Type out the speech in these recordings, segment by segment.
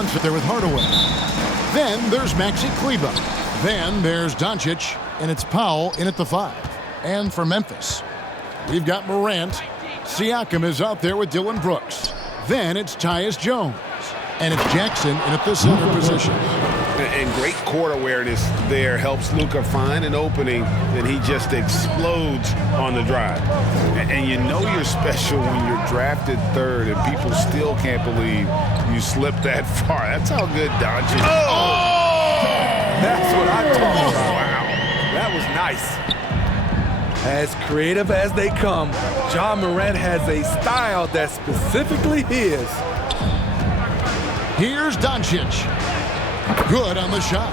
Brunson there with Hardaway. Then there's Maxi Kleber. Then there's Doncic, and it's Powell in at the 5. And for Memphis, we've got Morant. Siakam is out there with Dylan Brooks. Then it's Tyus Jones. And it's Jackson in at the center position. And great court awareness there helps Luka find an opening, and he just explodes on the drive. And you know you're special when you're drafted 3rd and people still can't believe you slipped that far. That's how good Doncic. Oh! That's what I'm talking about. Wow. That was nice. As creative as they come, Ja Morant has a style that's specifically his. Here's Doncic. Good on the shot.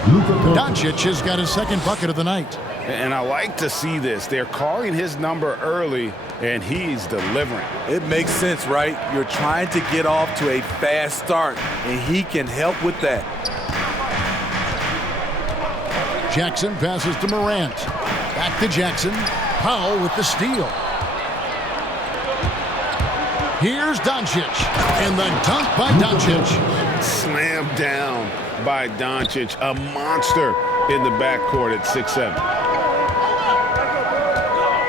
Doncic has got his 2nd bucket of the night. And I like to see this. They're calling his number early, and he's delivering. It makes sense, right? You're trying to get off to a fast start, and he can help with that. Jackson passes to Morant. Back to Jackson. Powell with the steal. Here's Doncic. And the dunk by Doncic. Slammed down by Doncic, a monster in the backcourt at 6'7".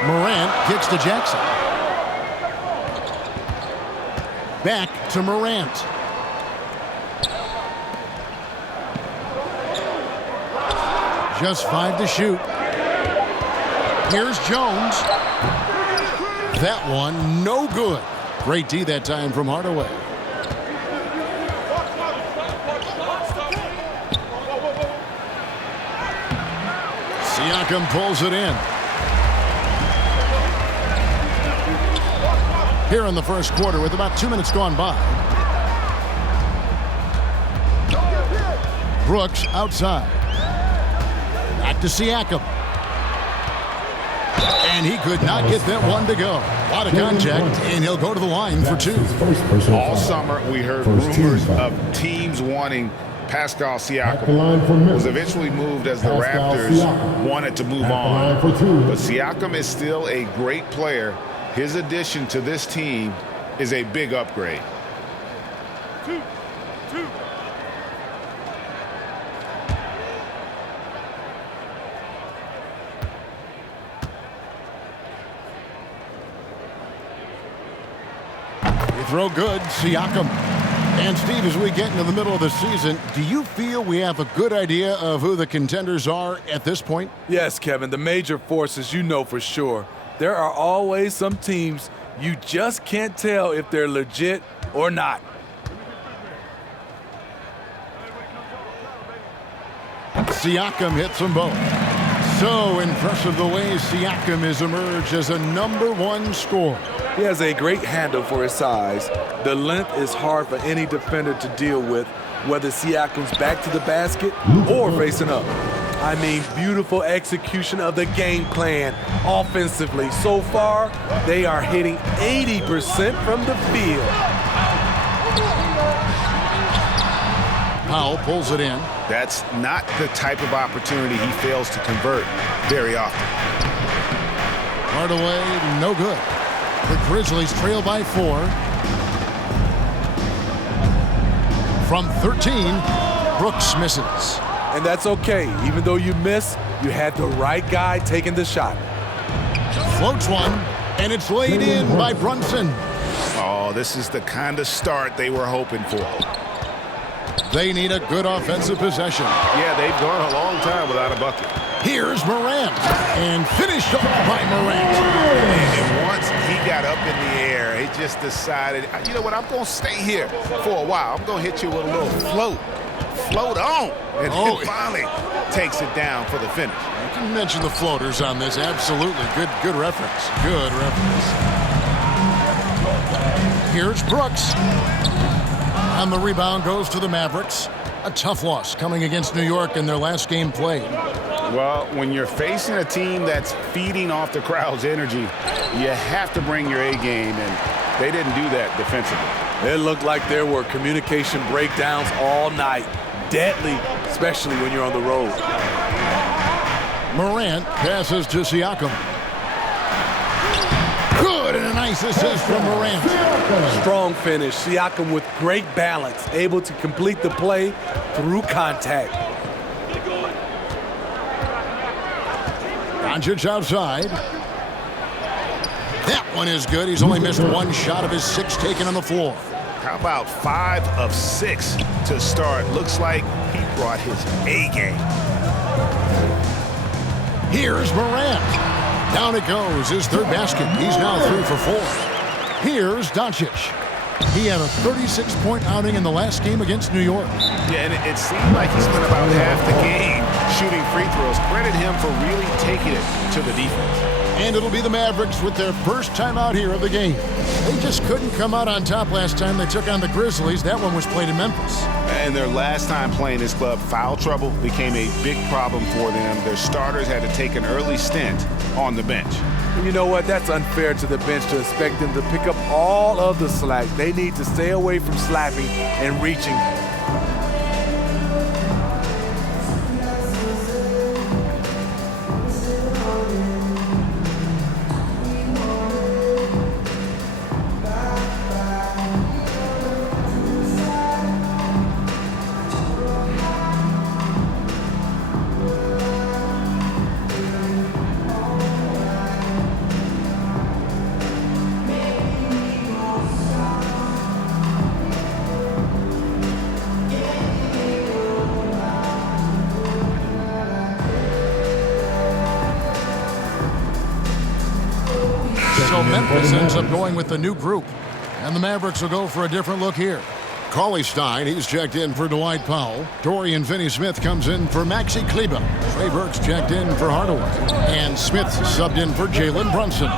Morant kicks to Jackson. Back to Morant. Just 5 to shoot. Here's Jones. That one, no good. Great D that time from Hardaway. Siakam pulls it in. Here in the first quarter with about 2 minutes gone by. Brooks outside. Back to Siakam. And he could not get that one to go. A lot of contact, and he'll go to the line for 2. All summer we heard rumors of teams wanting Pascal Siakam. Was eventually moved as the Raptors wanted to move on. But Siakam is still a great player. His addition to this team is a big upgrade. Throw good, Siakam. And Steve, as we get into the middle of the season, do you feel we have a good idea of who the contenders are at this point? Yes, Kevin, the major forces you know for sure. There are always some teams you just can't tell if they're legit or not. Siakam hits them both. So impressive the way Siakam has emerged as a #1 scorer. He has a great handle for his size. The length is hard for any defender to deal with, whether Siakam's back to the basket or facing up. I mean, beautiful execution of the game plan offensively. So far, they are hitting 80% from the field. Powell pulls it in. That's not the type of opportunity he fails to convert very often. Hardaway, no good. The Grizzlies trail by 4. From 13, Brooks misses. And that's okay. Even though you miss, you had the right guy taking the shot. Floats one, and it's laid in by Brunson. Oh, this is the kind of start they were hoping for. They need a good offensive possession. Yeah, they've gone a long time without a bucket. Here's Morant, and finished off by Morant. And once he got up in the air, he just decided, you know what, I'm going to stay here for a while. I'm going to hit you with a little float. Float on. And then finally takes it down for the finish. You can mention the floaters on this. Absolutely. Good reference. Good reference. Here's Brooks. And the rebound goes to the Mavericks. A tough loss coming against New York in their last game played. Well, when you're facing a team that's feeding off the crowd's energy, you have to bring your A game, and they didn't do that defensively. It looked like there were communication breakdowns all night. Deadly, especially when you're on the road. Morant passes to Siakam. Good, and an Nice assist from Morant. Strong finish. Siakam with great balance, able to complete the play through contact. Doncic outside. That one is good. He's only missed one shot of his 6 taken on the floor. How about 5 of 6 to start? Looks like he brought his A game. Here's Morant. Down it goes, his 3rd basket. He's now 3 for 4. Here's Doncic. He had a 36-point outing in the last game against New York. Yeah, and it seemed like he spent about half the game shooting free throws. Credit him for really taking it to the defense. And it'll be the Mavericks with their first time out here of the game. They just couldn't come out on top last time they took on the Grizzlies. That one was played in Memphis. And their last time playing this club, foul trouble became a big problem for them. Their starters had to take an early stint on the bench. You know what? That's unfair to the bench to expect them to pick up all of the slack. They need to stay away from slapping and reaching. So Memphis ends up going with the new group. And the Mavericks will go for a different look here. Cauley-Stein, he's checked in for Dwight Powell. Dorian Finney-Smith comes in for Maxi Kleber. Trey Burke's checked in for Hardaway. And Smith's subbed in for Jalen Brunson.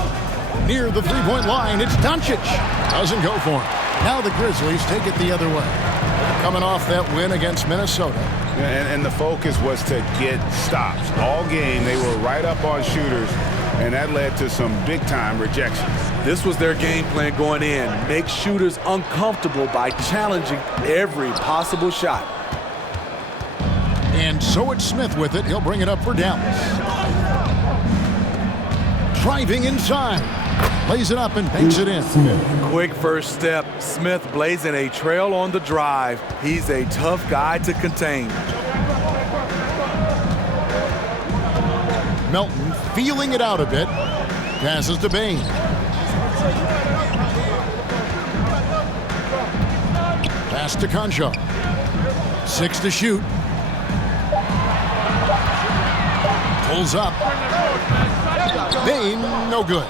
Near the 3-point line, it's Doncic. Doesn't go for him. Now the Grizzlies take it the other way. Coming off that win against Minnesota. And the focus was to get stops. All game, they were right up on shooters, and that led to some big-time rejections. This was their game plan going in. Make shooters uncomfortable by challenging every possible shot. And so it's Smith with it. He'll bring it up for Dallas. Driving inside. Lays it up and banks it in. Quick first step. Smith blazing a trail on the drive. He's a tough guy to contain. Melton feeling it out a bit. Passes to Bain. Pass to Concho. 6 to shoot. Pulls up. Bain, no good.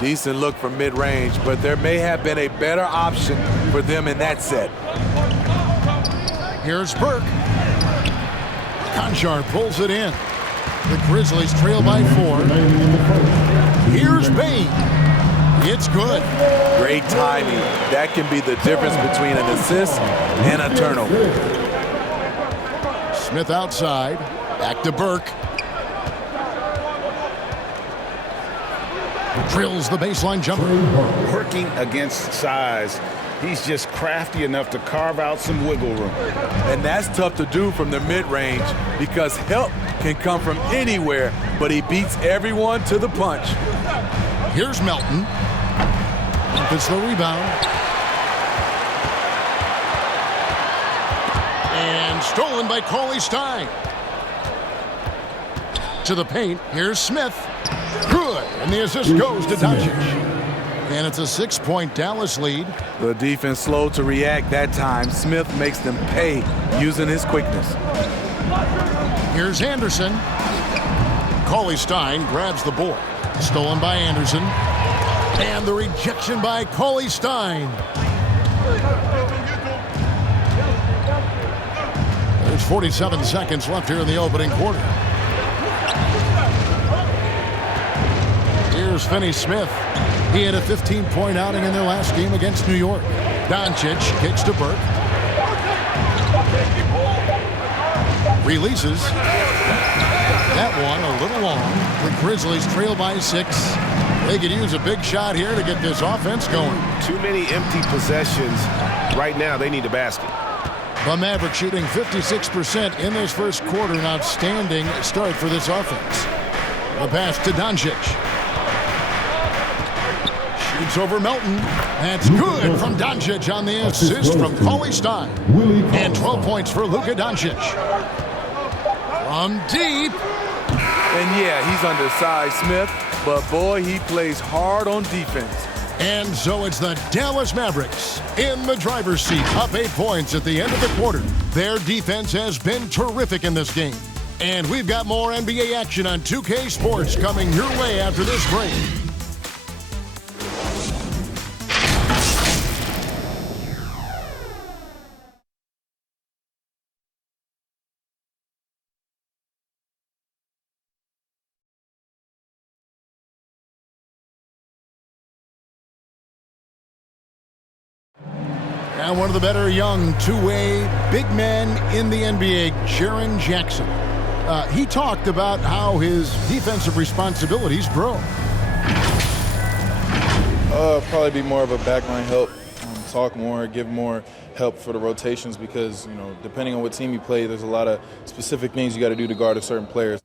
Decent look from mid-range, but there may have been a better option for them in that set. Here's Burke. Conchar pulls it in. The Grizzlies trail by 4. Here's Bain. It's good. Great timing. That can be the difference between an assist and a turnover. Smith outside. Back to Burke. Drills the baseline jumper. Working against size. He's just crafty enough to carve out some wiggle room. And that's tough to do from the mid-range because help can come from anywhere, but he beats everyone to the punch. Here's Melton. Gets the rebound. And stolen by Cauley-Stein. To the paint. Here's Smith. Good. And the assist goes to Doncic. And it's a 6-point Dallas lead. The defense slow to react that time. Smith makes them pay using his quickness. Here's Anderson. Cauley-Stein grabs the board. Stolen by Anderson. And the rejection by Cauley-Stein. There's 47 seconds left here in the opening quarter. Here's Finney-Smith. He had a 15-point outing in their last game against New York. Doncic kicks to Burke. Releases. That one a little long. The Grizzlies trail by 6. They could use a big shot here to get this offense going. Too many empty possessions. Right now, they need a basket. The Mavericks shooting 56% in this first quarter. An outstanding start for this offense. The pass to Doncic. It's over Melton. That's good from Doncic on the assist from Cauley Stein. And 12 points for Luka Doncic. From deep. And yeah, he's undersized, Smith, but boy, he plays hard on defense. And so it's the Dallas Mavericks in the driver's seat, up 8 points at the end of the quarter. Their defense has been terrific in this game. And we've got more NBA action on 2K Sports coming your way after this break. And one of the better young two-way big men in the NBA, Jaren Jackson. He talked about how his defensive responsibilities grow. Probably be more of a backline help, talk more, give more help for the rotations because, you know, depending on what team you play, there's a lot of specific things you got to do to guard a certain player.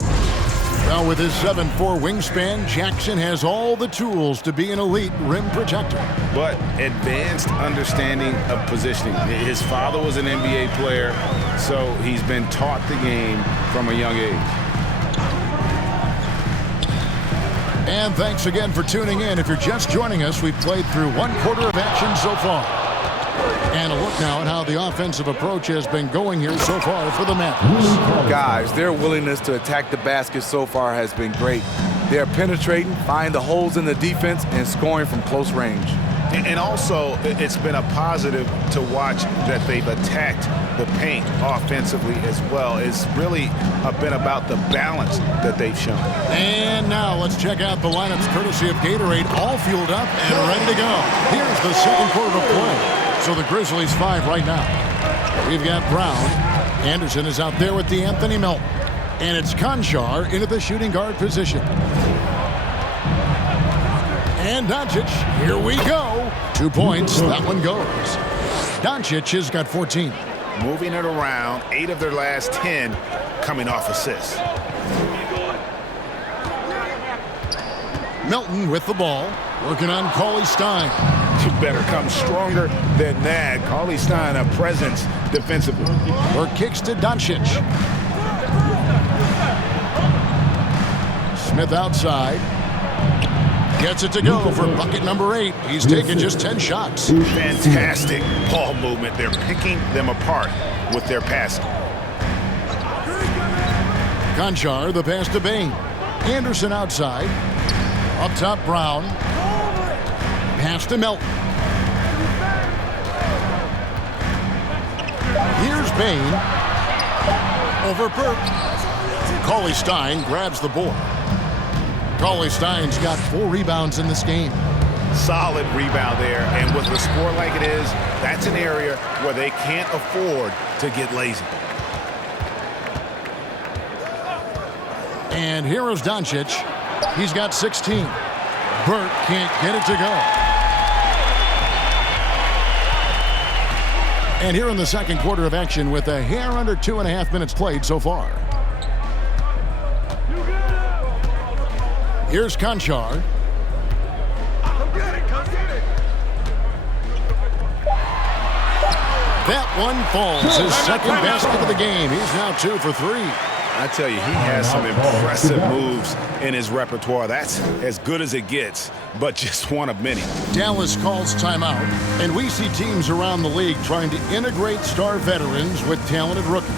Well, with his 7'4" wingspan, Jackson has all the tools to be an elite rim protector. But advanced understanding of positioning. His father was an NBA player, so he's been taught the game from a young age. And thanks again for tuning in. If you're just joining us, we've played through 1 quarter of action so far. And a look now at how the offensive approach has been going here so far for the Mavericks. Guys, their willingness to attack the basket so far has been great. They're penetrating, finding the holes in the defense, and scoring from close range. And also, it's been a positive to watch that they've attacked the paint offensively as well. It's really been about the balance that they've shown. And now let's check out the lineups courtesy of Gatorade, all fueled up and ready to go. Here's the second quarter of play. So the Grizzlies 5 right now. We've got Brown. Anderson is out there with DeAnthony Melton. And it's Konchar into the shooting guard position. And Doncic, here we go. 2 points, that one goes. Doncic has got 14. Moving it around, 8 of their last 10 coming off assists. Melton with the ball, working on Cauley Stein. You better come stronger than that. Cauley Stein, a presence defensively. Or kicks to Doncic. Smith outside. Gets it to go for bucket number 8. He's taken just 10 shots. Fantastic ball movement. They're picking them apart with their passing. Konchar, the pass to Bain. Anderson outside. Up top, Brown. Pass to Melton. Here's Bain. Over Burke. Cauley Stein grabs the board. Cauley Stein's got 4 rebounds in this game. Solid rebound there, and with the score like it is, that's an area where they can't afford to get lazy. And here is Doncic. He's got 16. Burke can't get it to go. And here in the second quarter of action with a hair under 2.5 minutes played so far. Here's Konchar. That one falls. His second basket of the game. He's now 2 for 3. I tell you, he has some impressive moves in his repertoire. That's as good as it gets, but just one of many. Dallas calls timeout, and we see teams around the league trying to integrate star veterans with talented rookies.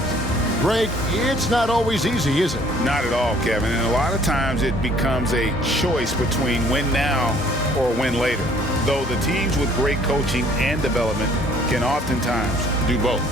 Greg, it's not always easy, is it? Not at all, Kevin. And a lot of times it becomes a choice between win now or win later. Though the teams with great coaching and development can oftentimes do both.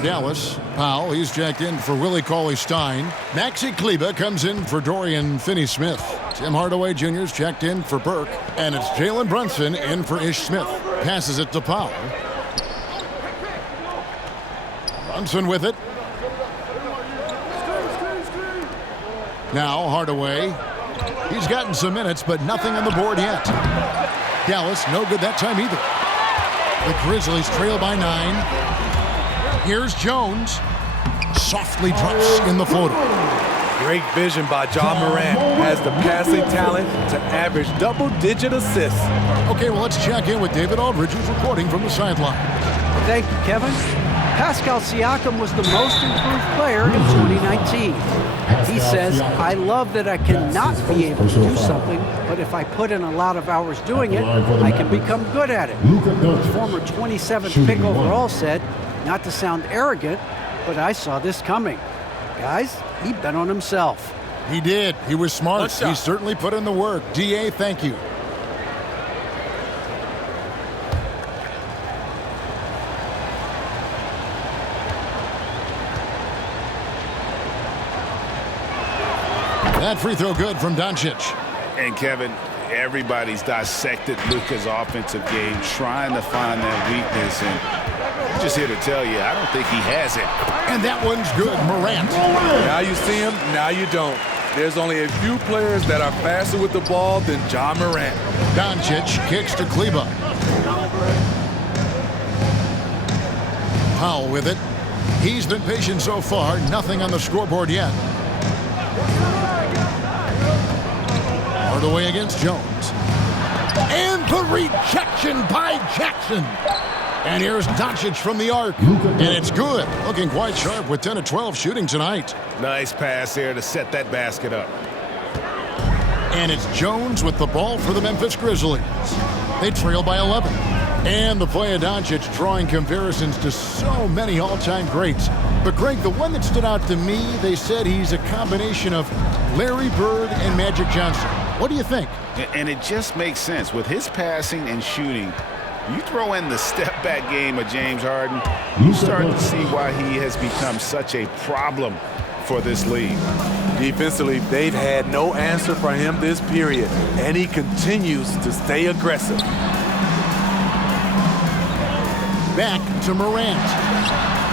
for Dallas. Powell, he's checked in for Willie Cauley-Stein. Maxi Kleber comes in for Dorian Finney-Smith. Tim Hardaway Jr.'s checked in for Burke. And it's Jalen Brunson in for Ish Smith. Passes it to Powell. Brunson with it. Now Hardaway. He's gotten some minutes, but nothing on the board yet. Dallas, no good that time either. The Grizzlies trail by 9. Here's Jones. Softly drops in the floater. Great vision by Ja Morant. Has the passing talent to average double-digit assists. Okay, well, let's check in with David Aldridge, who's reporting from the sideline. Thank you, Kevin. Pascal Siakam was the most improved player in 2019. He says, I love that I cannot be able to do something, but if I put in a lot of hours doing it, I can become good at it. The former 27th pick overall said, not to sound arrogant, but I saw this coming. Guys, he bet on himself. He did. He was smart. He certainly put in the work. DA, thank you. That free throw good from Doncic. And Kevin, everybody's dissected Luka's offensive game, trying to find that weakness. And I'm just here to tell you, I don't think he has it. And that one's good, Morant. Now you see him, now you don't. There's only a few players that are faster with the ball than Ja Morant. Doncic kicks to Kleber. Powell with it. He's been patient so far. Nothing on the scoreboard yet. Hardaway against Jones. And the rejection by Jackson. And here's Doncic from the arc. And it's good. Looking quite sharp with 10 of 12 shooting tonight. Nice pass there to set that basket up. And it's Jones with the ball for the Memphis Grizzlies. They trail by 11. And the play of Doncic drawing comparisons to so many all-time greats. But, Greg, the one that stood out to me, they said he's a combination of Larry Bird and Magic Johnson. What do you think? And it just makes sense. With his passing and shooting, you throw in the step-back game of James Harden, you start to see why he has become such a problem for this league. Defensively, they've had no answer for him this period, and he continues to stay aggressive. Back to Morant.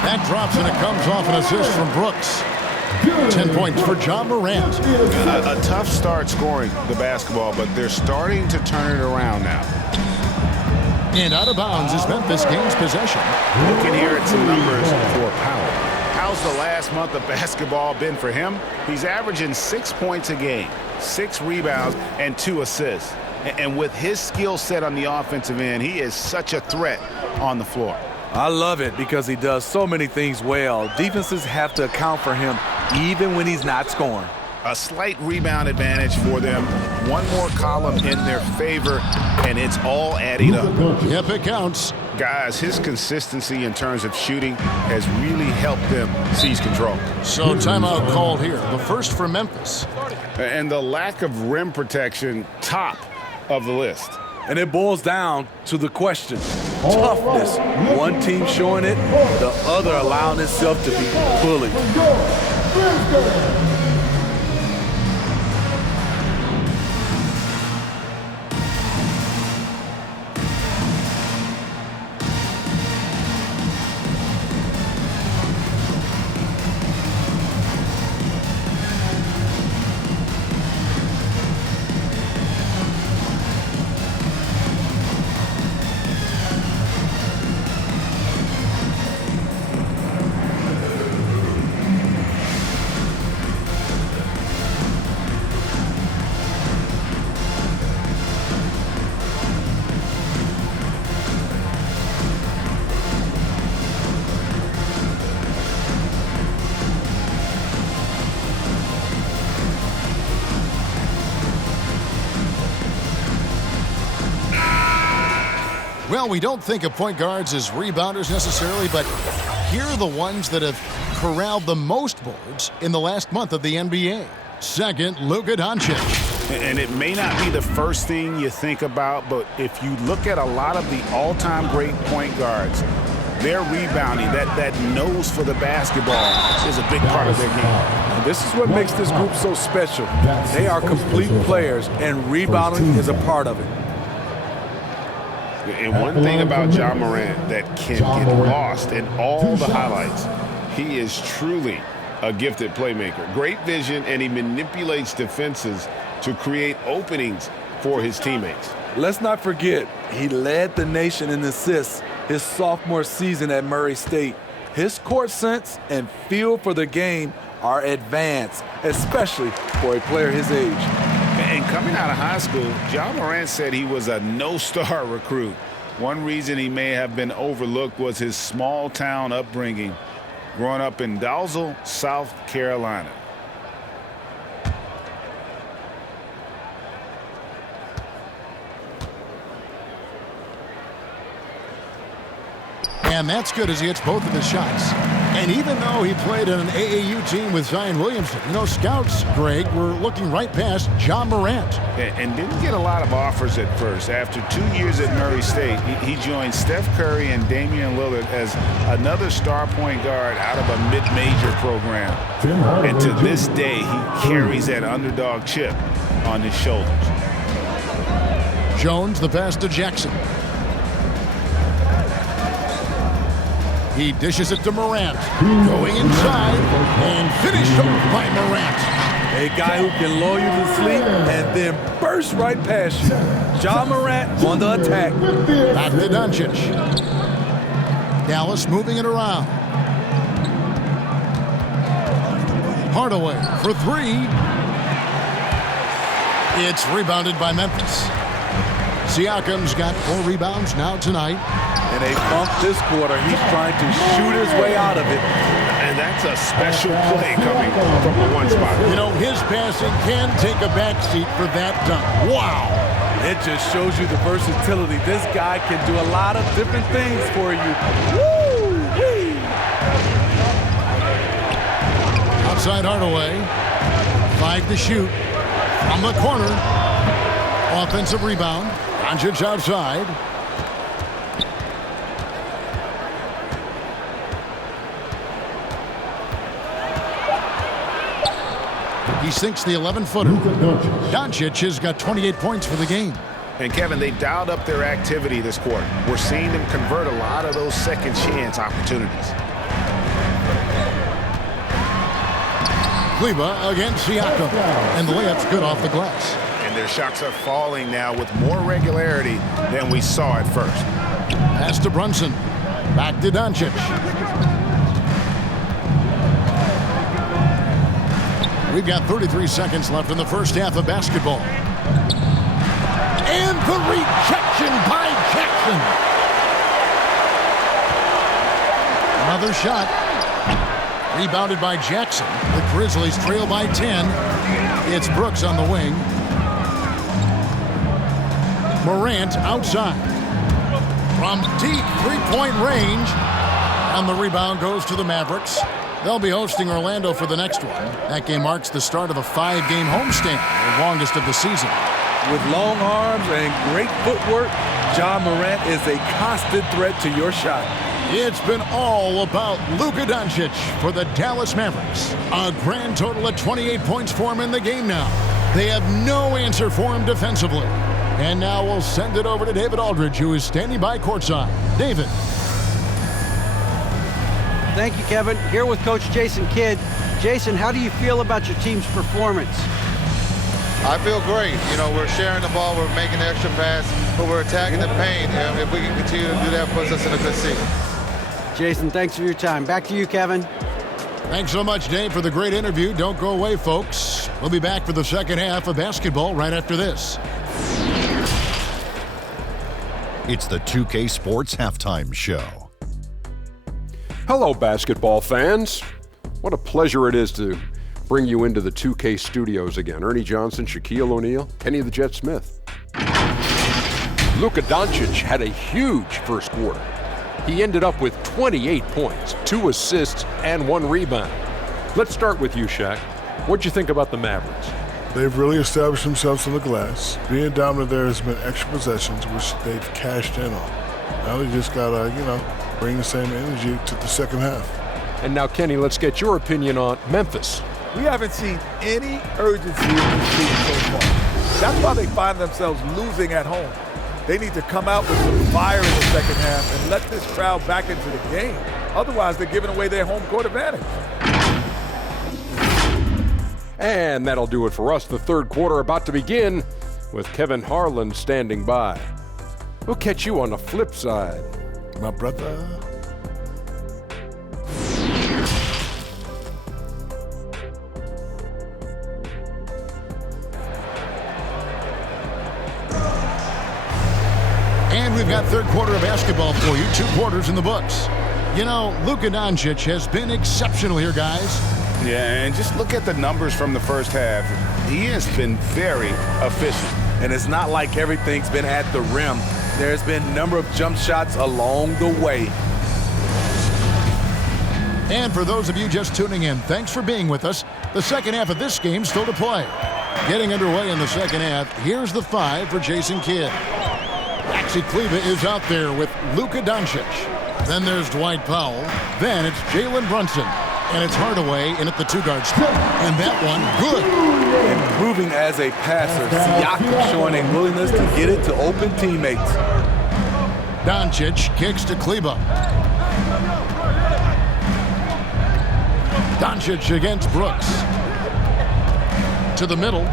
That drops and it comes off an assist from Brooks. 10 points for Ja Morant. A tough start scoring the basketball, but they're starting to turn it around now. And out of bounds as Memphis gains possession. Looking here at some numbers for Powell. How's the last month of basketball been for him? He's averaging 6 points a game, 6 rebounds, and 2 assists. And with his skill set on the offensive end, he is such a threat on the floor. I love it because he does so many things well. Defenses have to account for him even when he's not scoring. A slight rebound advantage for them. One more column in their favor, and it's all adding up. Yep, it counts. Guys, his consistency in terms of shooting has really helped them seize control. So timeout called here. The first for Memphis. And the lack of rim protection, top of the list. And it boils down to the question. Toughness. One team showing it, the other allowing itself to be bullied. Well, we don't think of point guards as rebounders necessarily, but here are the ones that have corralled the most boards in the last month of the NBA. Second, Luka Doncic. And it may not be the first thing you think about, but if you look at a lot of the all-time great point guards, their rebounding, that nose for the basketball is a big part of their game. And this is what makes this group so special. They are complete players, and rebounding is a part of it. And one thing about Ja Morant that can get lost in all the highlights, he is truly a gifted playmaker. Great vision, and he manipulates defenses to create openings for his teammates. Let's not forget, he led the nation in assists his sophomore season at Murray State. His court sense and feel for the game are advanced, especially for a player his age. And coming out of high school, Ja Morant said he was a no-star recruit. One reason he may have been overlooked was his small-town upbringing, growing up in Dalzell, South Carolina. And that's good as he hits both of his shots. And even though he played on an AAU team with Zion Williamson, scouts, Greg, were looking right past Ja Morant. And didn't get a lot of offers at first. After 2 years at Murray State, he joined Steph Curry and Damian Lillard as another star point guard out of a mid-major program. And to this day, he carries that underdog chip on his shoulders. Jones, the pass to Jackson. He dishes it to Morant, going inside, and finished off by Morant. A guy who can lull you to sleep and then burst right past you. Ja Morant on the attack. Back to Doncic. Dallas moving it around. Hardaway for three. It's rebounded by Memphis. Siakam's got 4 rebounds now tonight. And they bumped this quarter. He's trying to shoot his way out of it. And that's a special play coming from the one spot. His passing can take a backseat for that dunk. Wow. It just shows you the versatility. This guy can do a lot of different things for you. Woo-wee. Outside Hardaway. 5 to shoot. From the corner. Offensive rebound. Doncic outside. He sinks the 11-footer. Doncic has got 28 points for the game. And, Kevin, they dialed up their activity this quarter. We're seeing them convert a lot of those second chance opportunities. Kleber against Siakam. And the layup's good off the glass. And their shots are falling now with more regularity than we saw at first. Pass to Brunson. Back to Doncic. We've got 33 seconds left in the first half of basketball. And the rejection by Jackson. Another shot. Rebounded by Jackson. The Grizzlies trail by 10. It's Brooks on the wing. Morant outside. From deep three-point range. And the rebound goes to the Mavericks. They'll be hosting Orlando for the next one. That game marks the start of a 5-game homestand, the longest of the season. With long arms and great footwork, Ja Morant is a constant threat to your shot. It's been all about Luka Doncic for the Dallas Mavericks. A grand total of 28 points for him in the game now. They have no answer for him defensively. And now we'll send it over to David Aldridge, who is standing by courtside. David. Thank you, Kevin. Here with Coach Jason Kidd. Jason, how do you feel about your team's performance? I feel great. We're sharing the ball, we're making the extra pass, but we're attacking the paint. And if we can continue to do that, puts us in a good seat. Jason, thanks for your time. Back to you, Kevin. Thanks so much, Dave, for the great interview. Don't go away, folks. We'll be back for the second half of basketball right after this. It's the 2K Sports Halftime Show. Hello, basketball fans. What a pleasure it is to bring you into the 2K studios again. Ernie Johnson, Shaquille O'Neal, Kenny the Jet Smith. Luka Doncic had a huge first quarter. He ended up with 28 points, 2 assists, and 1 rebound. Let's start with you, Shaq. What'd you think about the Mavericks? They've really established themselves on the glass. Being dominant there has been extra possessions, which they've cashed in on. Now they just got to, bring the same energy to the second half. And now, Kenny, let's get your opinion on Memphis. We haven't seen any urgency in this team so far. That's why they find themselves losing at home. They need to come out with some fire in the second half and let this crowd back into the game. Otherwise, they're giving away their home court advantage. And that'll do it for us. The third quarter about to begin with Kevin Harlan standing by. We'll catch you on the flip side. My brother. And we've got third quarter of basketball for you. 2 quarters in the books. You know, Luka Doncic has been exceptional here, guys. Yeah, and just look at the numbers from the first half. He has been very efficient. And it's not like everything's been at the rim. There's been a number of jump shots along the way. And for those of you just tuning in, thanks for being with us. The second half of this game still to play. Getting underway in the second half, here's the 5 for Jason Kidd. Maxi Kleber is out there with Luka Doncic. Then there's Dwight Powell. Then it's Jalen Brunson. And it's Hardaway in at the 2-guard spot. And that one, good. Improving as a passer, Siakam showing a willingness to get it to open teammates. Doncic kicks to Kleber. Doncic against Brooks. To the middle.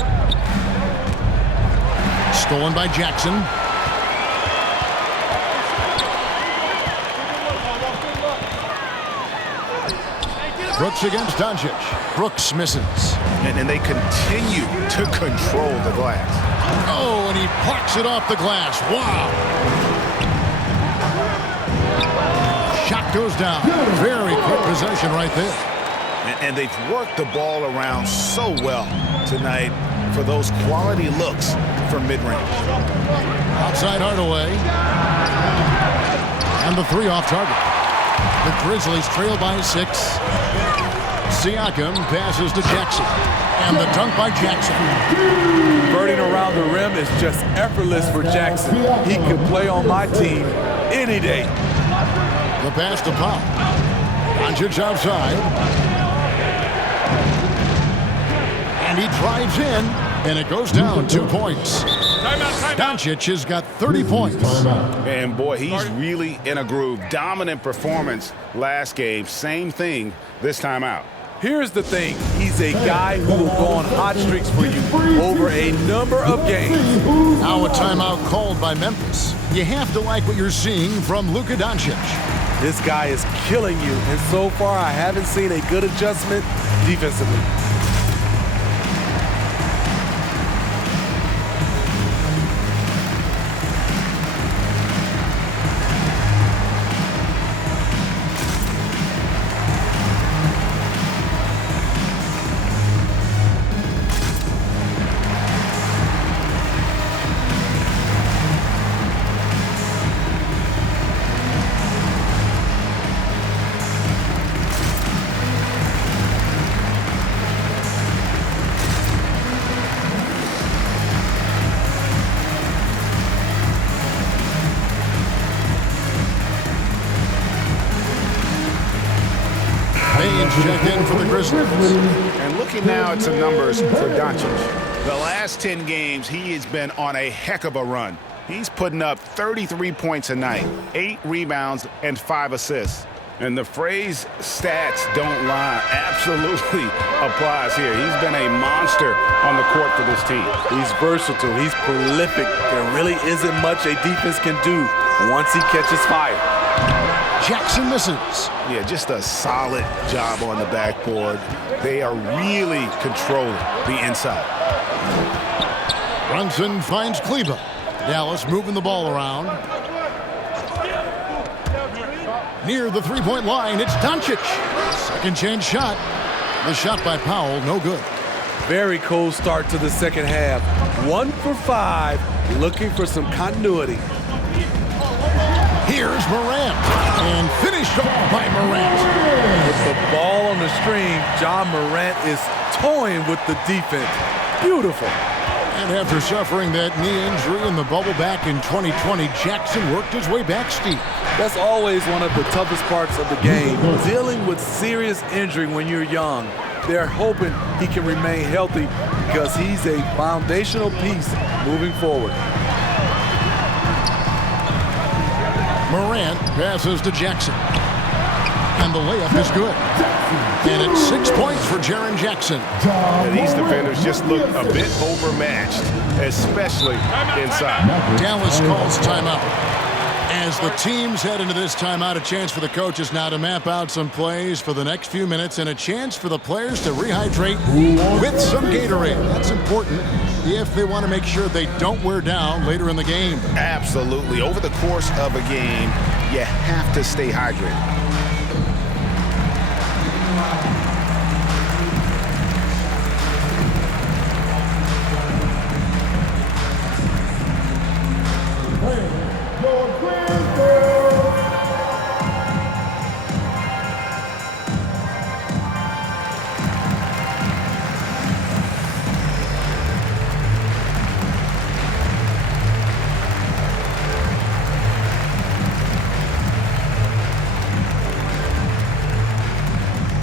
Stolen by Jackson. Brooks against Doncic. Brooks misses. And they continue to control the glass. Oh, and he parks it off the glass. Wow. Shot goes down. Very quick possession right there. And they've worked the ball around so well tonight for those quality looks from mid-range. Outside Hardaway. And the 3 off target. The Grizzlies trail by 6. Siakam passes to Jackson. And the dunk by Jackson. Birding around the rim is just effortless for Jackson. He could play on my team any day. The pass to Powell. Doncic outside. And he drives in. And it goes down 2 points. Doncic has got 30 points. And boy, he's really in a groove. Dominant performance last game. Same thing this time out. Here's the thing. He's a guy who will go on hot streaks for you over a number of games. Now a timeout called by Memphis. You have to like what you're seeing from Luka Doncic. This guy is killing you, and so far I haven't seen a good adjustment defensively. Check in for the Grizzlies. And looking now at some numbers for Doncic. The last 10 games, he has been on a heck of a run. He's putting up 33 points a night, 8 rebounds, and 5 assists. And the phrase stats don't lie absolutely applies here. He's been a monster on the court for this team. He's versatile. He's prolific. There really isn't much a defense can do once he catches fire. Jackson misses. Yeah, just a solid job on the backboard. They are really controlling the inside. Brunson finds Kleber. Dallas moving the ball around. Near the three-point line, it's Doncic. Second chance shot. The shot by Powell, no good. Very cold start to the second half. 1 for 5, looking for some continuity. Here's Morant, and finished off by Morant. With the ball on the string, John Morant is toying with the defense. Beautiful. And after suffering that knee injury in the bubble back in 2020, Jackson worked his way back steep. That's always one of the toughest parts of the game, dealing with serious injury when you're young. They're hoping he can remain healthy because he's a foundational piece moving forward. Morant passes to Jackson. And the layup is good. And it's 6 points for Jaren Jackson. And these defenders just look a bit overmatched, especially inside. Dallas calls timeout. As the teams head into this timeout, a chance for the coaches now to map out some plays for the next few minutes and a chance for the players to rehydrate with some Gatorade. That's important if they want to make sure they don't wear down later in the game. Absolutely. Over the course of a game, you have to stay hydrated.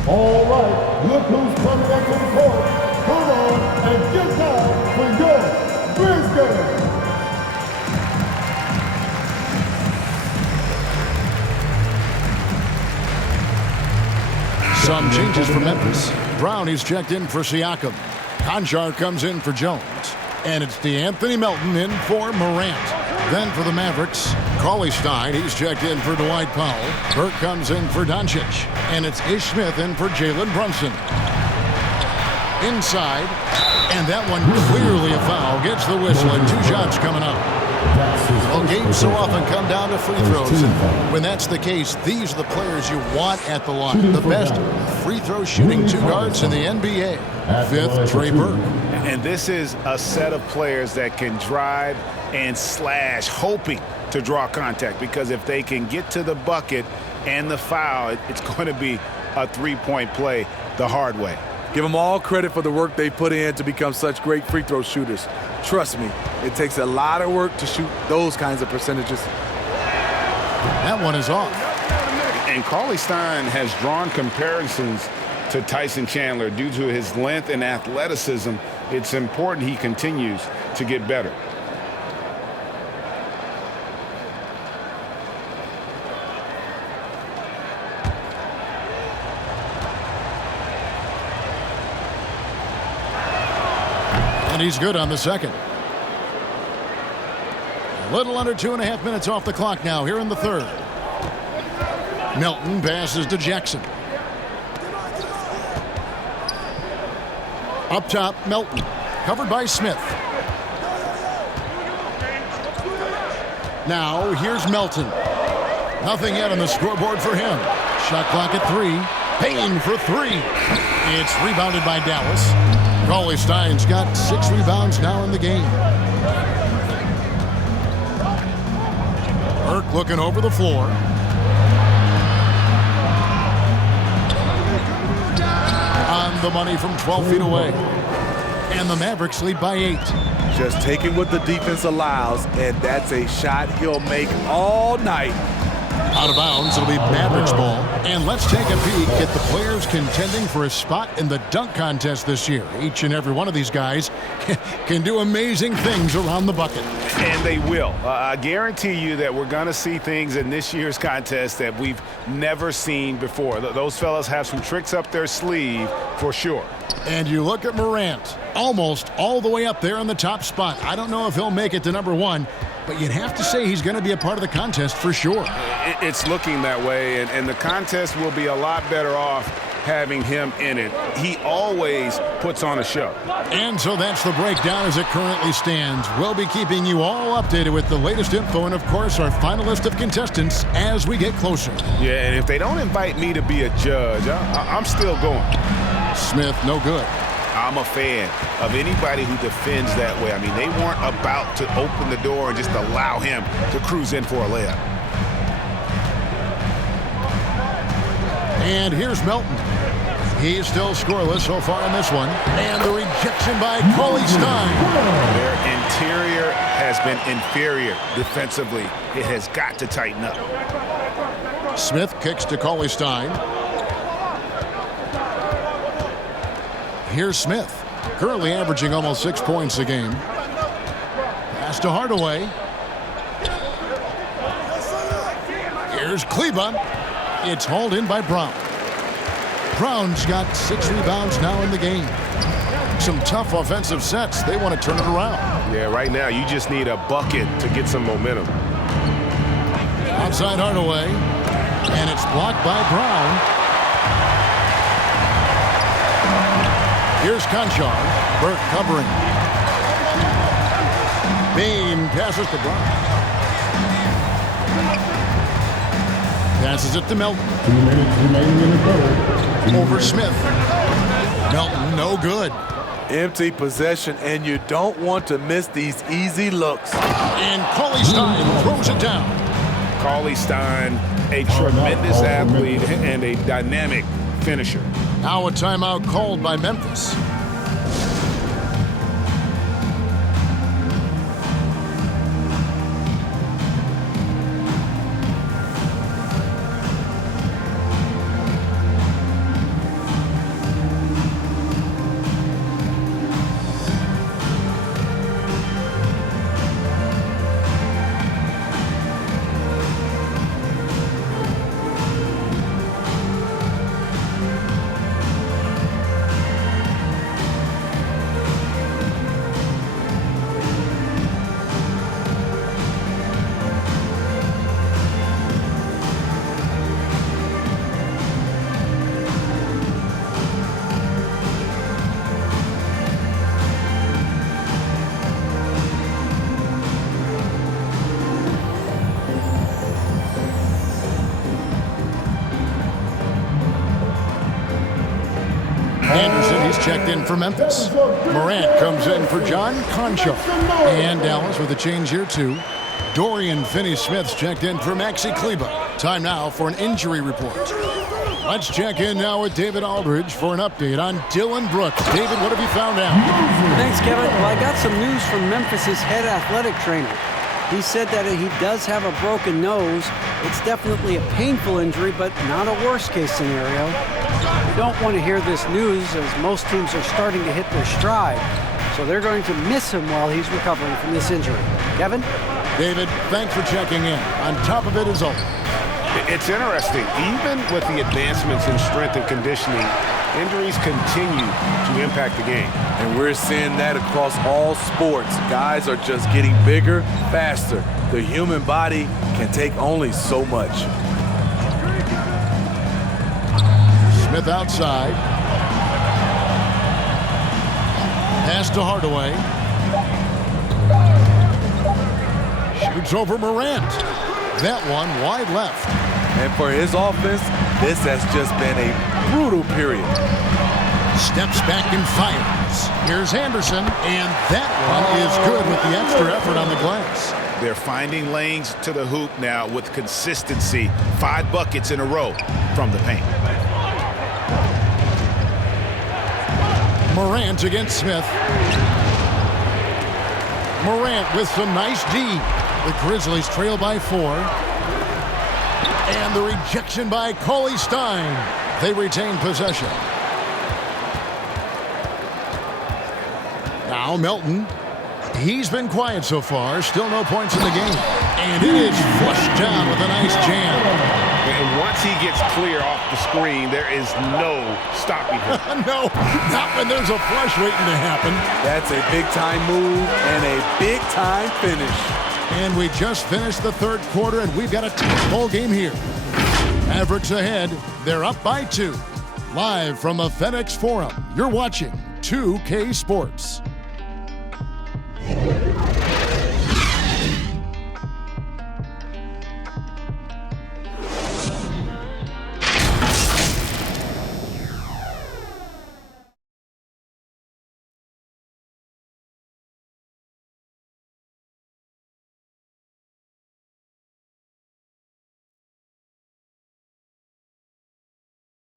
All right, look who's coming back to the court. Come on and get down for your Grizzlies. Some changes for Memphis. Brown is checked in for Siakam. Conchar comes in for Jones. And it's DeAnthony Melton in for Morant. Then for the Mavericks, Cauley-Stein, he's checked in for Dwight Powell. Burke comes in for Doncic. And it's Ish Smith in for Jalen Brunson. Inside, and that one clearly a foul. Gets the whistle and 2 shots coming up. Well, games so often come down to free throws. And when that's the case, these are the players you want at the line. The best free throw shooting 2 guards in the NBA. Fifth, Trey Burke. And this is a set of players that can drive and slash, hoping to draw contact, because if they can get to the bucket and the foul, it's going to be a 3-point play the hard way. Give them all credit for the work they put in to become such great free throw shooters. Trust me, it takes a lot of work to shoot those kinds of percentages. That one is off. And Cauley-Stein has drawn comparisons to Tyson Chandler due to his length and athleticism. It's important he continues to get better. And he's good on the second. A little under 2.5 minutes off the clock now here in the third. Melton passes to Jackson. Up top, Melton. Covered by Smith. Now, here's Melton. Nothing yet on the scoreboard for him. Shot clock at 3. Payne for 3. It's rebounded by Dallas. Cauley-Stein's got 6 rebounds now in the game. Burke looking over the floor. On the money from 12 feet away. And the Mavericks lead by 8. Just taking what the defense allows, and that's a shot he'll make all night. Out of bounds, it'll be Mavericks ball. And let's take a peek at the players contending for a spot in the dunk contest this year. Each and every one of these guys can do amazing things around the bucket. And they will. I guarantee you that we're going to see things in this year's contest that we've never seen before. Those fellas have some tricks up their sleeve for sure. And you look at Morant, almost all the way up there in the top spot. I don't know if he'll make it to number 1, but you'd have to say he's going to be a part of the contest for sure. It's looking that way, and the contest will be a lot better off having him in it. He always puts on a show. And so that's the breakdown as it currently stands. We'll be keeping you all updated with the latest info and, of course, our final list of contestants as we get closer. Yeah, and if they don't invite me to be a judge, I'm still going. Smith, no good. I'm a fan of anybody who defends that way. I mean, they weren't about to open the door and just allow him to cruise in for a layup. And here's Melton. He's still scoreless so far in this one. And the rejection by Cauley-Stein. been inferior defensively. It has got to tighten up. Smith kicks to Cauley Stein. Here's Smith, currently averaging almost 6 points a game. Pass to Hardaway. Here's Kleba. It's hauled in by Brown. Brown's got 6 rebounds now in the game. Some tough offensive sets. They want to turn it around. Yeah, right now you just need a bucket to get some momentum. Outside Hardaway. And it's blocked by Brown. Here's Conchar. Burke covering. Bean passes to Brown. Passes it to Melton. 2 minutes remaining in the third. Over Smith. Melton, no good. Empty possession, and you don't want to miss these easy looks. And Cauley Stein throws it down. Cauley Stein, a tremendous athlete and a dynamic finisher. Now a timeout called by Memphis. Anderson, he's checked in for Memphis. Morant comes in for John Conchar. And Dallas with a change here, too. Dorian Finney-Smith's checked in for Maxi Kleba. Time now for an injury report. Let's check in now with David Aldridge for an update on Dillon Brooks. David, what have you found out? Thanks, Kevin. Well, I got some news from Memphis's head athletic trainer. He said that he does have a broken nose. It's definitely a painful injury, but not a worst-case scenario. You don't want to hear this news, as most teams are starting to hit their stride. So they're going to miss him while he's recovering from this injury. Kevin? David, thanks for checking in. On top of it is all. It's interesting. Even with the advancements in strength and conditioning, injuries continue to impact the game. And we're seeing that across all sports. Guys are just getting bigger, faster. The human body can take only so much. Smith outside. Pass to Hardaway. Shoots over Morant. That one wide left. And for his offense, this has just been a brutal period. Steps back and fires. Here's Anderson, and that one is good with the extra effort on the glass. They're finding lanes to the hoop now with consistency. 5 buckets in a row from the paint. Morant against Smith. Morant with some nice D. The Grizzlies trail by 4. And the rejection by Cauley Stein. They retain possession. Now Melton. He's been quiet so far. Still no points in the game. And it is flushed down with a nice jam. And once he gets clear off the screen, there is no stopping him. No, not when there's a flush waiting to happen. That's a big-time move and a big-time finish. And we just finished the third quarter, and we've got a tight ball game here. Mavericks ahead. They're up by 2. Live from the FedEx Forum, you're watching 2K Sports.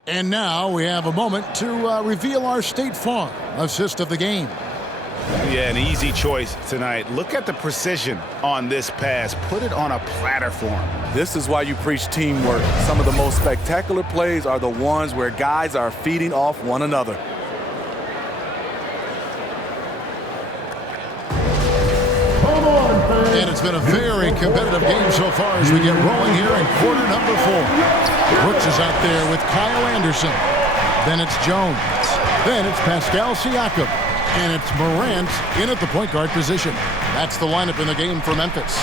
And now we have a moment to reveal our State Farm assist of the game. Yeah, an easy choice tonight. Look at the precision on this pass. Put it on a platter for him. This is why you preach teamwork. Some of the most spectacular plays are the ones where guys are feeding off one another. And it's been a very competitive game so far as we get rolling here in quarter number 4. Brooks is out there with Kyle Anderson. Then it's Jones. Then it's Pascal Siakam. And it's Morant in at the point guard position. That's the lineup in the game for Memphis.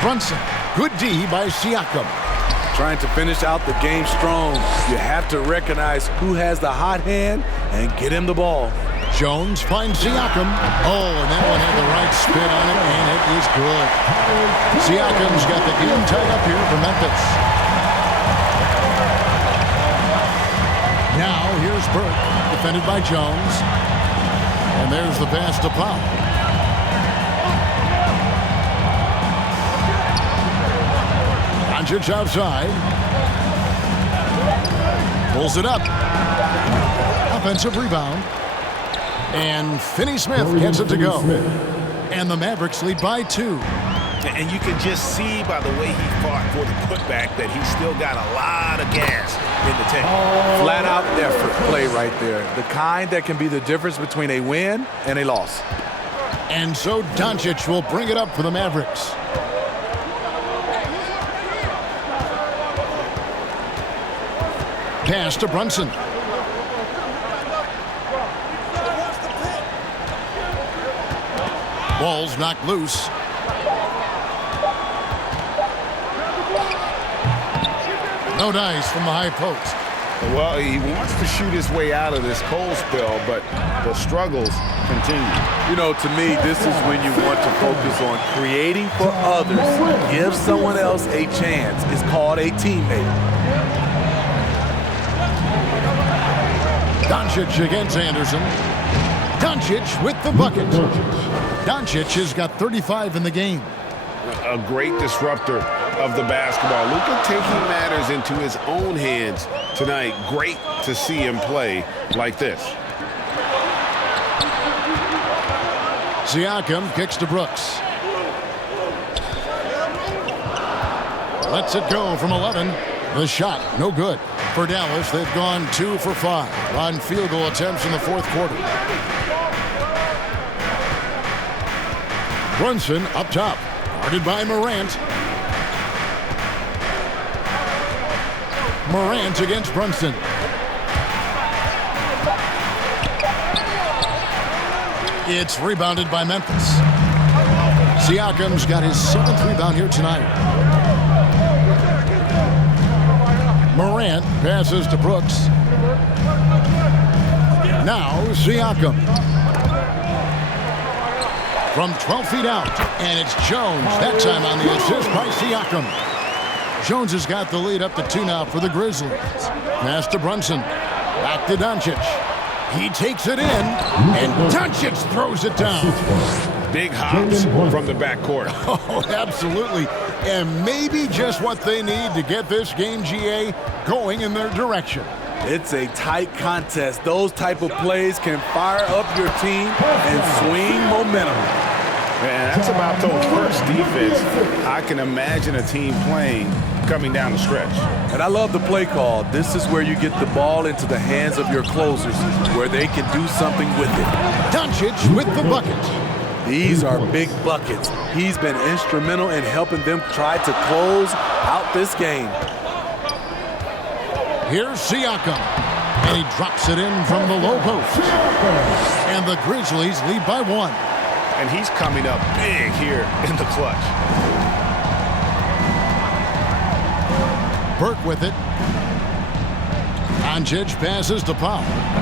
Brunson, good D by Siakam. Trying to finish out the game strong, you have to recognize who has the hot hand and get him the ball. Jones finds Siakam. Oh, and that one had the right spin on it, and it is good. Siakam's got the game tied up here for Memphis. Now, here's Burke, defended by Jones. And there's the pass to Powell. Doncic outside. Pulls it up. Offensive rebound. And Finney-Smith gets it to go. And the Mavericks lead by 2. And you can just see by the way he fought for the putback that he's still got a lot of gas in the tank. Flat out effort play right there. The kind that can be the difference between a win and a loss. And so Doncic will bring it up for the Mavericks. Pass to Brunson. Ball's knocked loose. No dice from the high post. Well, he wants to shoot his way out of this cold spell, but the struggles continue. You know, to me, this is when you want to focus on creating for others. Give someone else a chance. It's called a teammate. Doncic against Anderson. Doncic with the bucket. Doncic has got 35 in the game. A great disruptor of the basketball. Luka taking matters into his own hands tonight. Great to see him play like this. Siakam kicks to Brooks. Lets it go from 11. The shot, no good. For Dallas, they've gone 2 for 5 on field goal attempts in the fourth quarter. Brunson up top, guarded by Morant. Morant against Brunson. It's rebounded by Memphis. Siakam's got his 7th rebound here tonight. Morant passes to Brooks. Now Siakam. From 12 feet out, and it's Jones, that time on the assist by Siakam. Jones has got the lead up to 2 now for the Grizzlies. Pass to Brunson. Back to Doncic. He takes it in, and Doncic throws it down. Big hops from the backcourt. Oh, absolutely. And maybe just what they need to get this game, GA, going in their direction. It's a tight contest. Those type of plays can fire up your team and swing momentum. Man, that's about the worst defense I can imagine a team playing coming down the stretch. And I love the play call. This is where you get the ball into the hands of your closers, where they can do something with it. Doncic with the bucket. These are big buckets. He's been instrumental in helping them try to close out this game. Here's Siakam, and he drops it in from the low post. And the Grizzlies lead by 1. And he's coming up big here in the clutch. Burke with it. Doncic passes to Powell.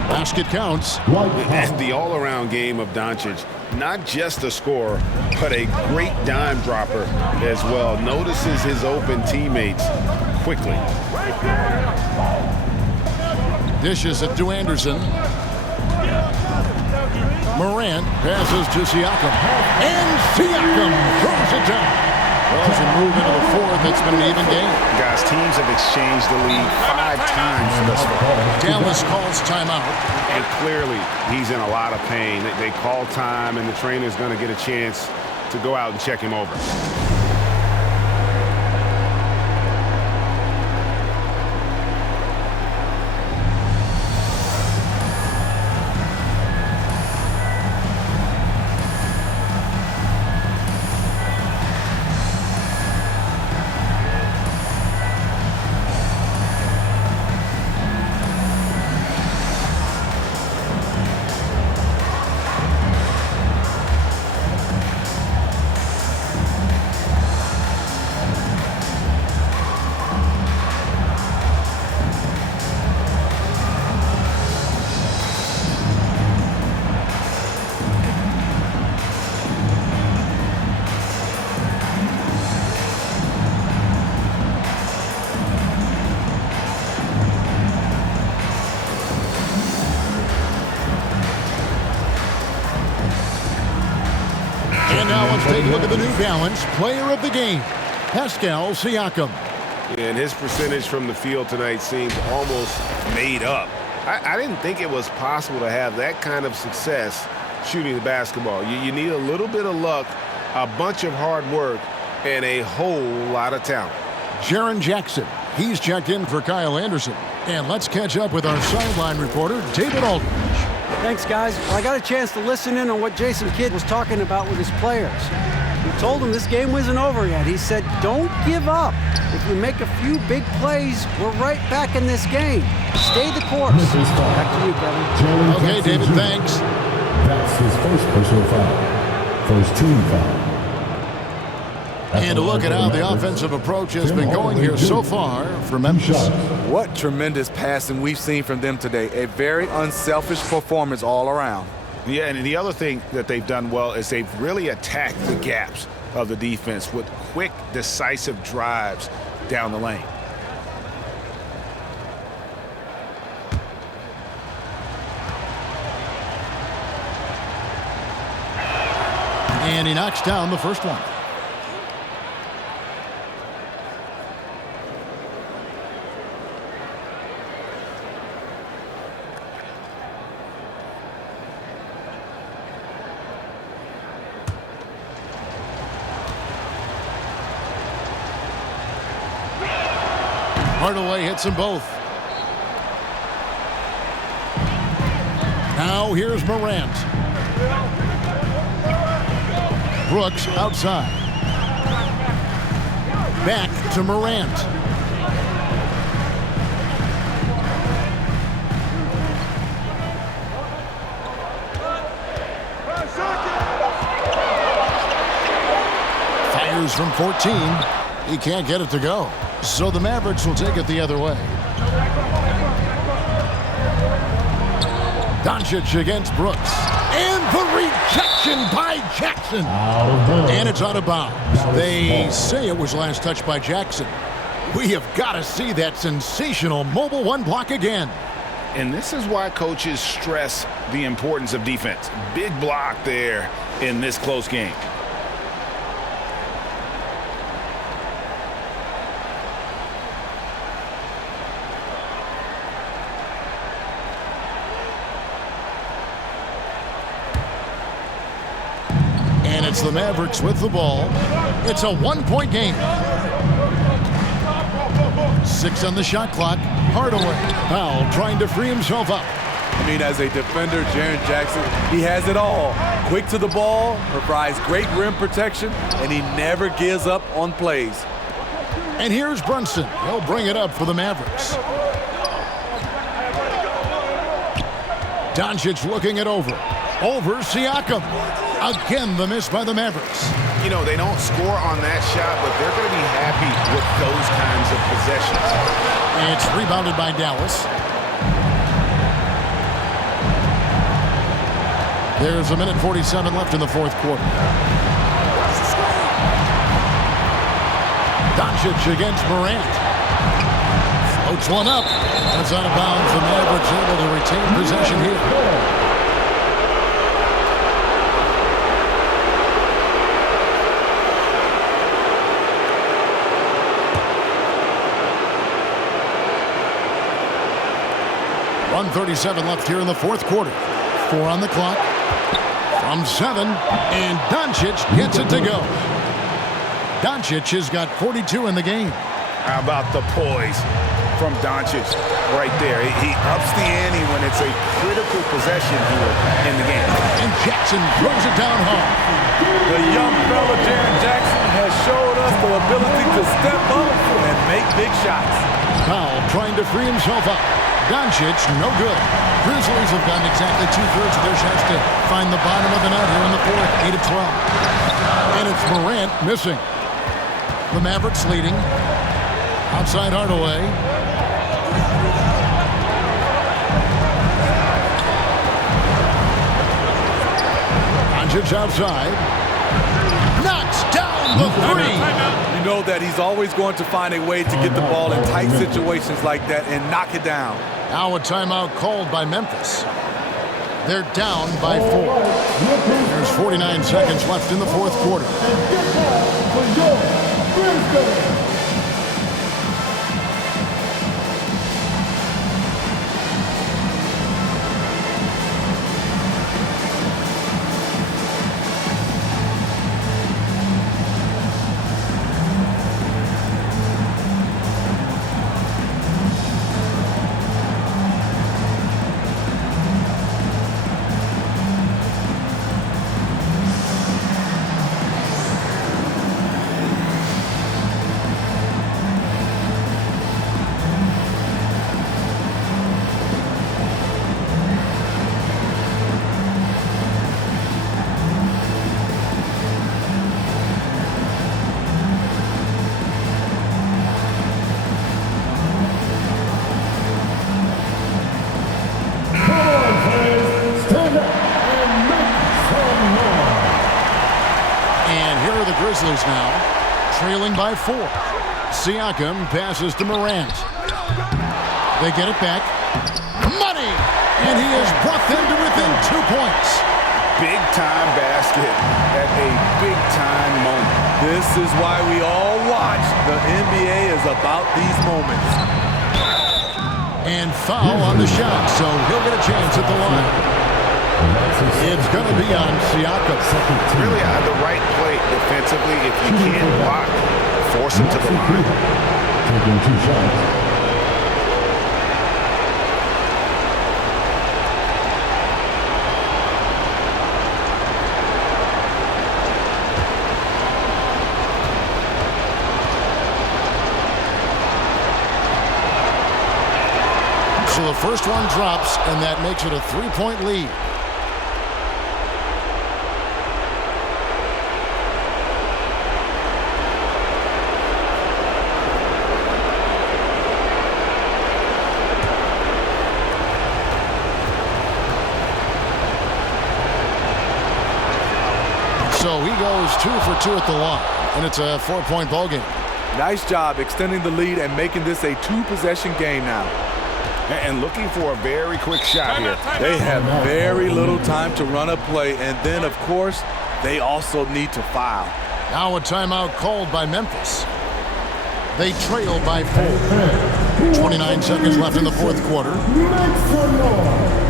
Basket counts. And the all-around game of Doncic, not just a scorer, but a great dime dropper as well. Notices his open teammates quickly. Dishes it to Anderson. Morant passes to Siakam. And Siakam throws it down. Well, as we move into the fourth, it's been an even game. Guys, teams have exchanged the lead 5 times thus far. Dallas calls timeout. And clearly, he's in a lot of pain. They call time, and the trainer's going to get a chance to go out and check him over. And now let's take a look at the New Balance player of the game, Pascal Siakam. And his percentage from the field tonight seems almost made up. I didn't think it was possible to have that kind of success shooting the basketball. You need a little bit of luck, a bunch of hard work, and a whole lot of talent. Jaren Jackson, he's checked in for Kyle Anderson. And let's catch up with our sideline reporter, David Aldridge. Thanks, guys. Well, I got a chance to listen in on what Jason Kidd was talking about with his players. He told them this game wasn't over yet. He said, don't give up. If we make a few big plays, we're right back in this game. Stay the course. Back to you, Kevin. Okay, David, thanks. That's his first personal foul. First team foul. And a look at how the offensive approach has been going here so far for Memphis. What tremendous passing we've seen from them today. A very unselfish performance all around. Yeah, and the other thing that they've done well is they've really attacked the gaps of the defense with quick, decisive drives down the lane. And he knocks down the first one. Hardaway hits them both. Now here's Morant. Brooks outside. Back to Morant. Fires from 14. He can't get it to go. So the Mavericks will take it the other way. Doncic against Brooks. And the rejection by Jackson. And it's out of bounds. They say it was last touched by Jackson. We have got to see that sensational mobile one block again. And this is why coaches stress the importance of defense. Big block there in this close game. It's the Mavericks with the ball. It's a one-point game. 6 on the shot clock. Hardaway. Powell trying to free himself up. I mean, as a defender, Jaren Jackson, he has it all. Quick to the ball, provides great rim protection, and he never gives up on plays. And here's Brunson. He'll bring it up for the Mavericks. Doncic looking it over. Over Siakam. Again, the miss by the Mavericks. You know, they don't score on that shot, but they're going to be happy with those kinds of possessions. It's rebounded by Dallas. There's a minute 47 left in the fourth quarter. Doncic against Morant. Floats one up. That's out of bounds. The Mavericks able to retain possession here. 1:37 left here in the fourth quarter. 4 on the clock. From 7, and Doncic gets it to go. Doncic has got 42 in the game. How about the poise from Doncic right there? He ups the ante when it's a critical possession here in the game. And Jackson throws it down hard. The young fella, Jaren Jackson, has showed us the ability to step up and make big shots. Powell trying to free himself up. Doncic, no good. Grizzlies have gotten exactly 2/3 of their shots to find the bottom of the net here in the fourth, 8 of 12. And it's Morant missing. The Mavericks leading. Outside Hardaway. Doncic outside. Knocks down the three. You know that he's always going to find a way to get the ball in tight situations like that and knock it down. Now a timeout called by Memphis. They're down by 4. There's 49 seconds left in the fourth quarter. Grizzlies now, trailing by 4. Siakam passes to Morant. They get it back. Money! And he has brought them to within 2 points. Big-time basket at a big-time moment. This is why we all watch. The NBA is about these moments. And foul on the shot, so he'll get a chance at the line. It's going to be on Siakam. Really the right play defensively. If you can't block, force him to the line. Taking 2 shots. So the first one drops, and that makes it a 3-point lead. So he goes 2 for 2 at the line, and it's a 4-point ball game. Nice job extending the lead and making this a 2-possession game now. And looking for a very quick shot here. They have very little time to run a play, and then, of course, they also need to foul. Now a timeout called by Memphis. They trail by 4. 29 seconds left in the fourth quarter. Make some noise.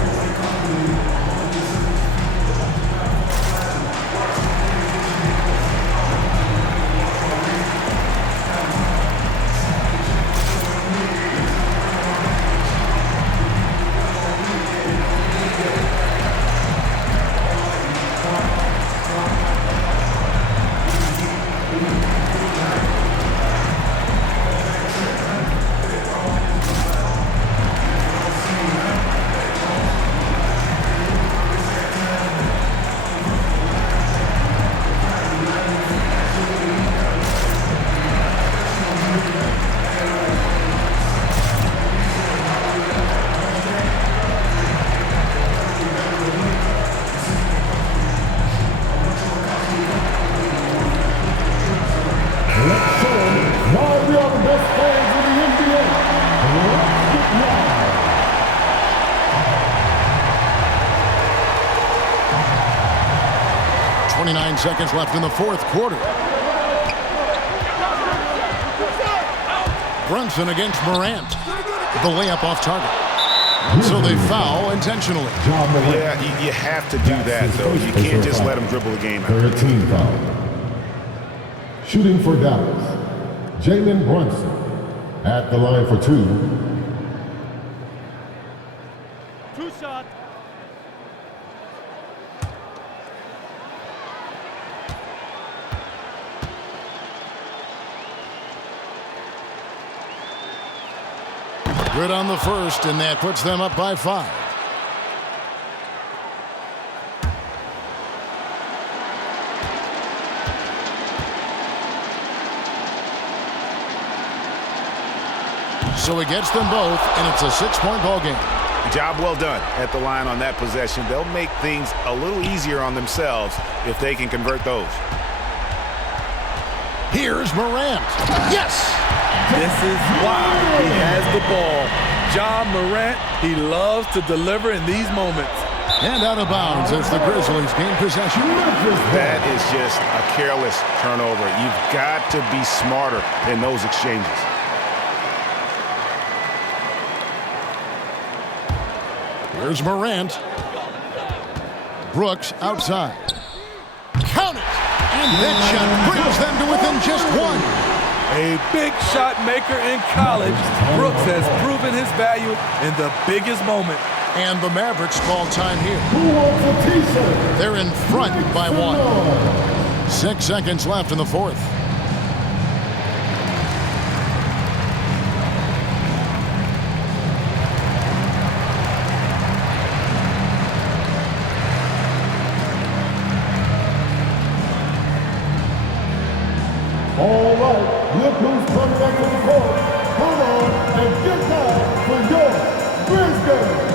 Let's show them why we are the best players in the NBA. Let's get live. .29 seconds left in the fourth quarter. Brunson against Morant. The layup off target. So they foul intentionally. Yeah, you have to do that, though. You can't just let them dribble the game out. 13 foul. Shooting for Dallas, Jalen Brunson at the line for 2. Two shots. Good on the first, and that puts them up by 5. So he gets them both, and it's a 6-point ball game. Job well done at the line on that possession. They'll make things a little easier on themselves if they can convert those. Here's Morant. Yes! This is why he has the ball. Ja Morant, he loves to deliver in these moments. And out of bounds as the Grizzlies gain possession. That is just a careless turnover. You've got to be smarter in those exchanges. Here's Morant. Brooks outside. Count it! And that shot brings them to within just 1. A big shot maker in college. Brooks has proven his value in the biggest moment. And the Mavericks call time here. Who wants a t-shirt? They're in front by 1. 6 seconds left in the fourth. All right, look who's coming back to the court. Come on and get down for your Grizzlies.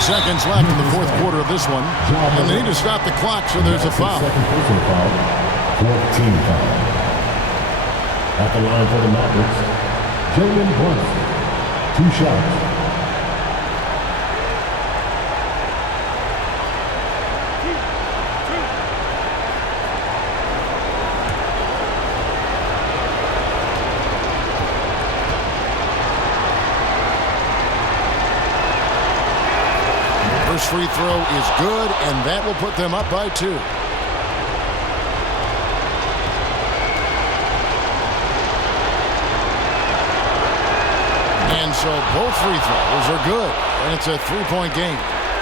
Seconds left in the fourth quarter of this one. And they need to stop the clock, so there's a foul. Second personal foul. 14 foul. At the line for the Mavericks, Jalen Brunson. 2 shots. Free throw is good, and that will put them up by 2. And so both free throws are good, and it's a 3-point game.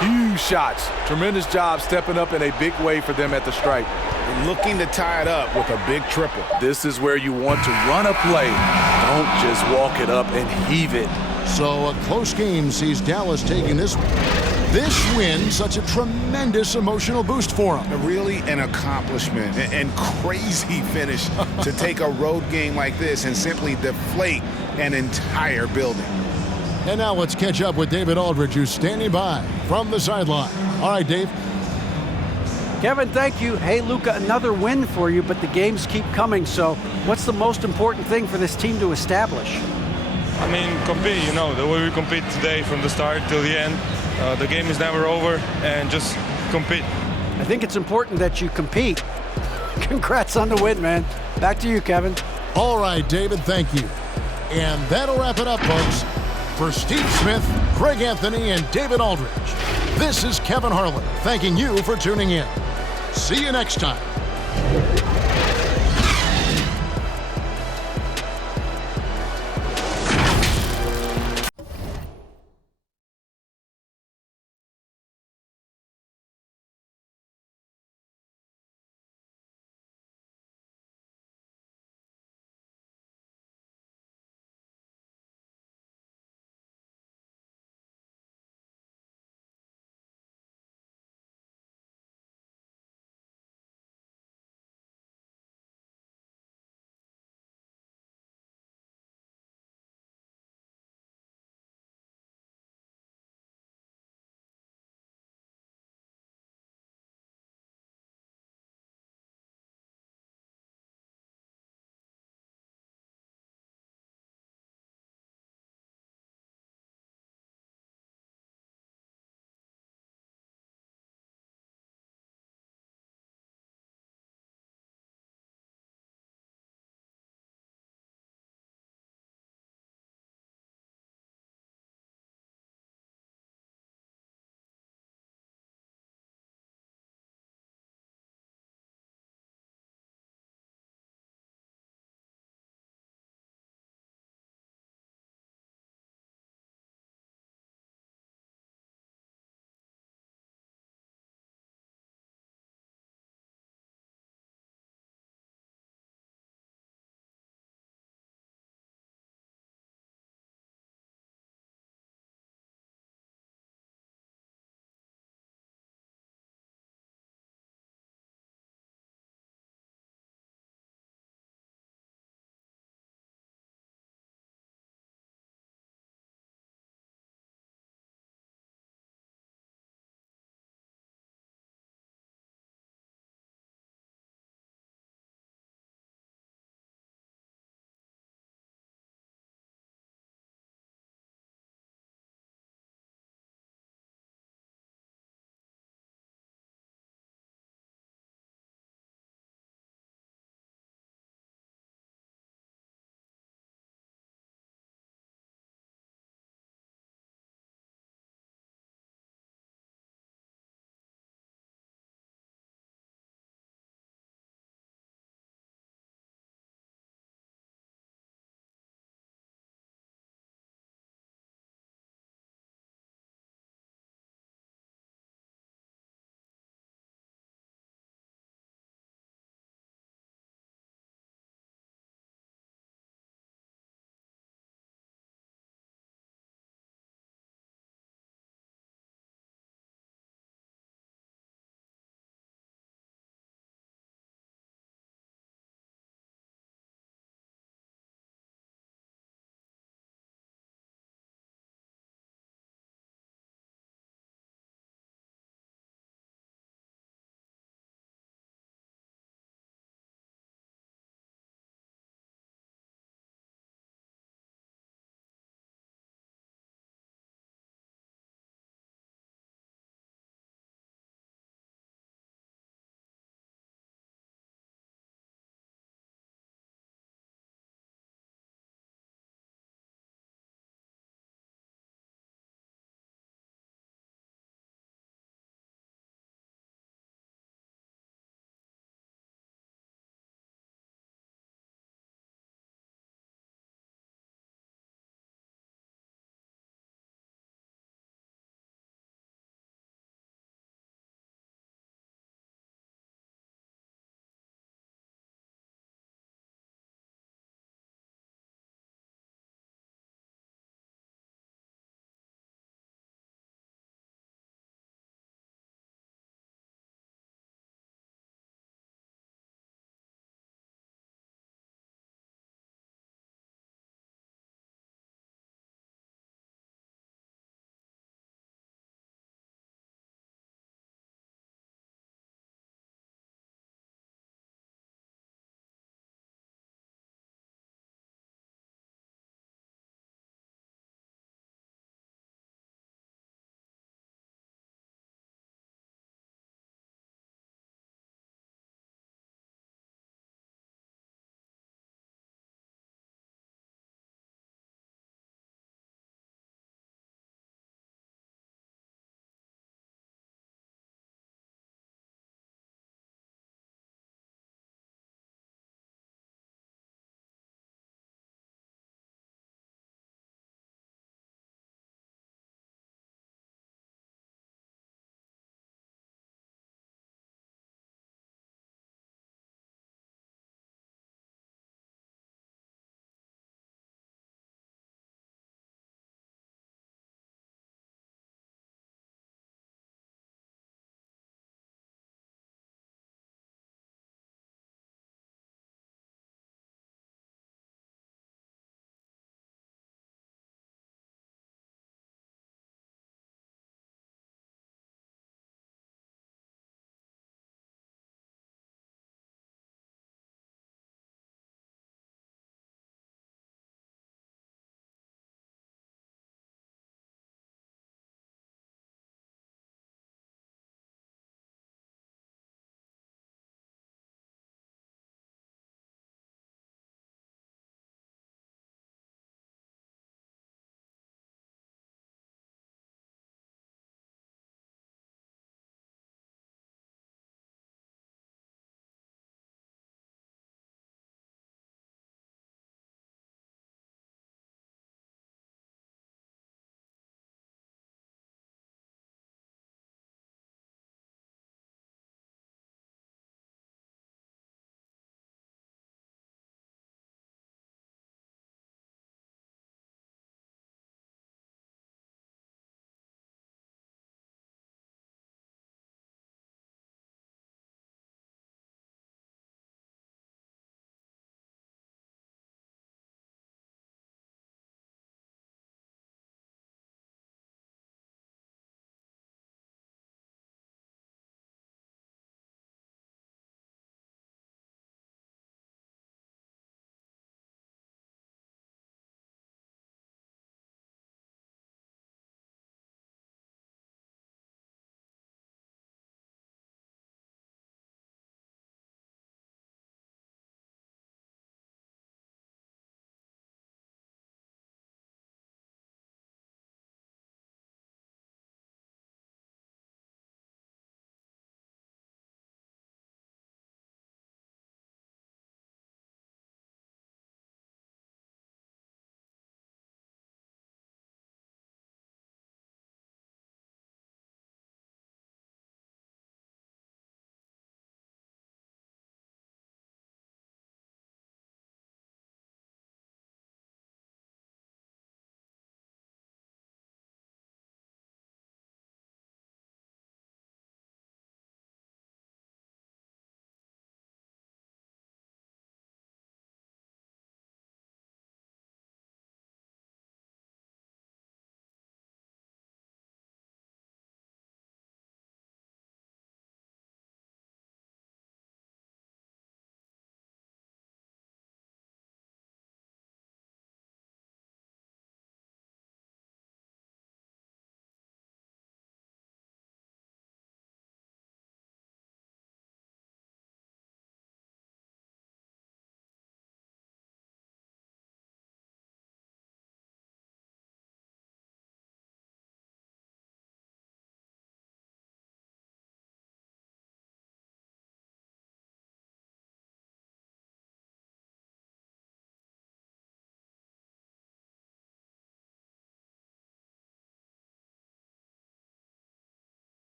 Huge shots. Tremendous job stepping up in a big way for them at the stripe. Looking to tie it up with a big triple. This is where you want to run a play. Don't just walk it up and heave it. So a close game sees Dallas taking this one. This win, such a tremendous emotional boost for them. Really an accomplishment and crazy finish to take a road game like this and simply deflate an entire building. And now let's catch up with David Aldridge, who's standing by from the sideline. All right, Dave. Kevin, thank you. Hey, Luka, another win for you, but the games keep coming. So what's the most important thing for this team to establish? I mean, compete, the way we compete today from the start till the end. The game is never over, and just compete. I think it's important that you compete. Congrats on the win, man. Back to you, Kevin. All right, David, thank you. And that'll wrap it up, folks. For Steve Smith, Craig Anthony, and David Aldridge, this is Kevin Harlan thanking you for tuning in. See you next time.